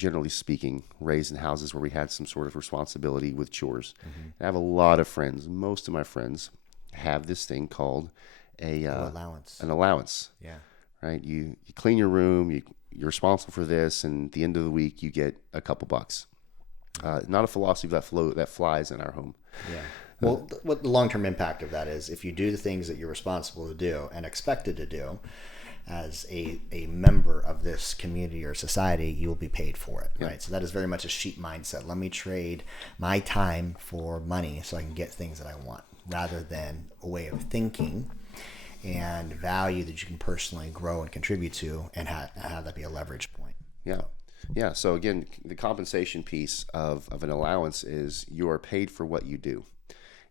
generally speaking, raised in houses where we had some sort of responsibility with chores. I have a lot of friends. Most of my friends have this thing called Allowance. an allowance, Yeah. right? You clean your room, you're responsible for this, and at the end of the week, you get a couple bucks. Not a philosophy that flies in our home. Yeah. Well, what the long-term impact of that is, if you do the things that you're responsible to do and expected to do as a member of this community or society, you will be paid for it, right? So that is very much a sheep mindset. Let me trade my time for money so I can get things that I want, rather than a way of thinking and value that you can personally grow and contribute to, and have that be a leverage point. Yeah. Yeah. So again, the compensation piece of an allowance is you are paid for what you do.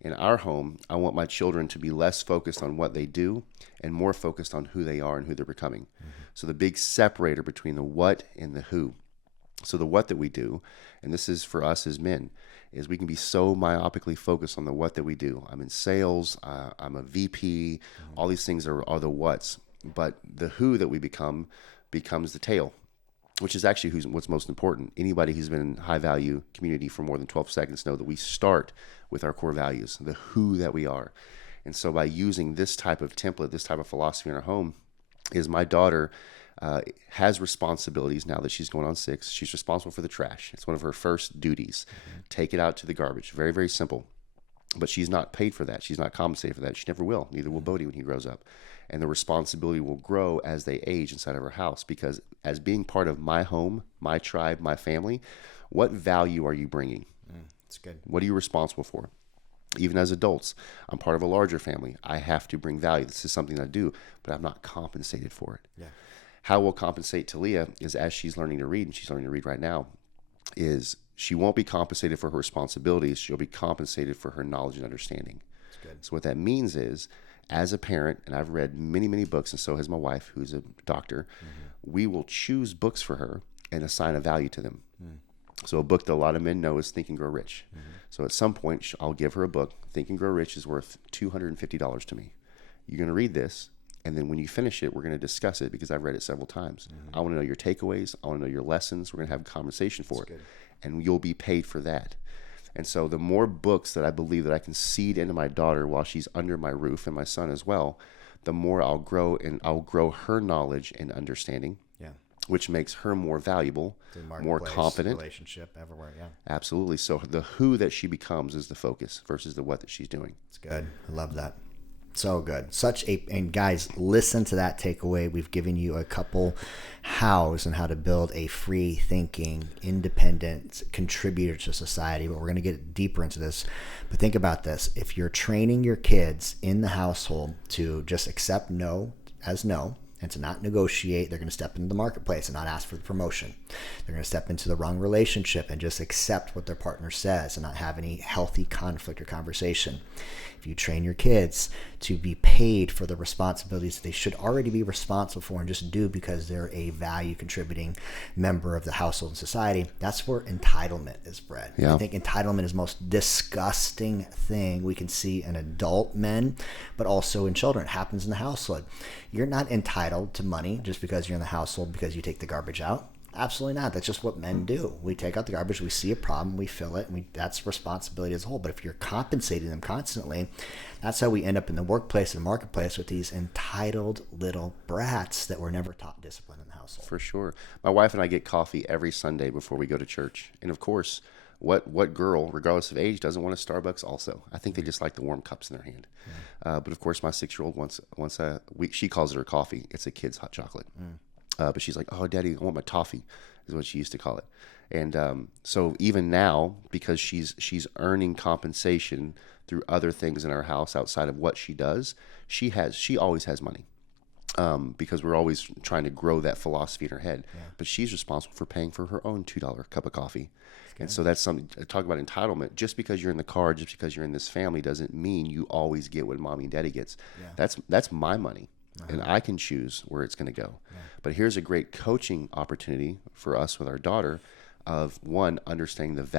In our home, I want my children to be less focused on what they do and more focused on who they are and who they're becoming. So the big separator between the what and the who. So the what that we do, and this is for us as men, is we can be so myopically focused on the what that we do. I'm in sales, I'm a VP, all these things are the whats. But the who that we become becomes the tail, which is actually what's most important. Anybody who's been in high value community for more than 12 seconds know that we start with our core values, the who that we are. And so by using this type of template, this type of philosophy in our home, is my daughter has responsibilities now that she's going on 6. She's responsible for the trash. It's one of her first duties. Take it out to the garbage. Very, very simple. But she's not paid for that. She's not compensated for that. She never will. Neither will Bodie when he grows up. And the responsibility will grow as they age inside of our house, because as being part of my home, my tribe, my family, what value are you bringing? That's good. What are you responsible for? Even as adults, I'm part of a larger family. I have to bring value. This is something I do, but I'm not compensated for it. Yeah. How we'll compensate Talia is, as she's learning to read, and she's learning to read right now, is she won't be compensated for her responsibilities. She'll be compensated for her knowledge and understanding. That's good. So what that means is, as a parent, and I've read many, many books, and so has my wife, who's a doctor, we will choose books for her and assign a value to them. So a book that a lot of men know is Think and Grow Rich. So at some point, I'll give her a book. Think and Grow Rich is worth $250 to me. You're going to read this, and then when you finish it, we're going to discuss it, because I've read it several times. I want to know your takeaways. I want to know your lessons. We're going to have a conversation for it, and you'll be paid for that. And so the more books that I believe that I can seed into my daughter while she's under my roof, and my son as well, the more I'll grow, and I'll grow her knowledge and understanding, which makes her more valuable, more confident. Relationship everywhere, yeah. Absolutely. So the who that she becomes is the focus versus the what that she's doing. It's good. I love that. So good. And guys, listen to that takeaway. We've given you a couple hows on how to build a free thinking, independent contributor to society, but we're going to get deeper into this. But think about this. If you're training your kids in the household to just accept no as no, and to not negotiate, they're going to step into the marketplace and not ask for the promotion. They're going to step into the wrong relationship and just accept what their partner says and not have any healthy conflict or conversation. If you train your kids to be paid for the responsibilities that they should already be responsible for and just do because they're a value contributing member of the household and society, that's where entitlement is bred. Yeah. I think entitlement is the most disgusting thing we can see in adult men, but also in children. It happens in the household. You're not entitled to money just because you're in the household because you take the garbage out. Absolutely not. That's just what men do. We take out the garbage, we see a problem, we fill it, and that's responsibility as a whole. But if you're compensating them constantly, that's how we end up in the workplace and marketplace with these entitled little brats that were never taught discipline in the household. For sure. My wife and I get coffee every Sunday before we go to church. And of course, what girl, regardless of age, doesn't want a Starbucks also? I think they just like the warm cups in their hand. But of course, my 6-year-old she calls it her coffee. It's a kid's hot chocolate. But she's like, oh, Daddy, I want my toffee, is what she used to call it. And so even now, because she's earning compensation through other things in our house outside of what she does, she always has money, because we're always trying to grow that philosophy in her head. Yeah. But she's responsible for paying for her own $2 cup of coffee. And so that's something, talk about entitlement. Just because you're in the car, just because you're in this family doesn't mean you always get what mommy and daddy gets. Yeah. That's my money. And I can choose where it's going to go. Yeah. But here's a great coaching opportunity for us with our daughter of, one, understanding the value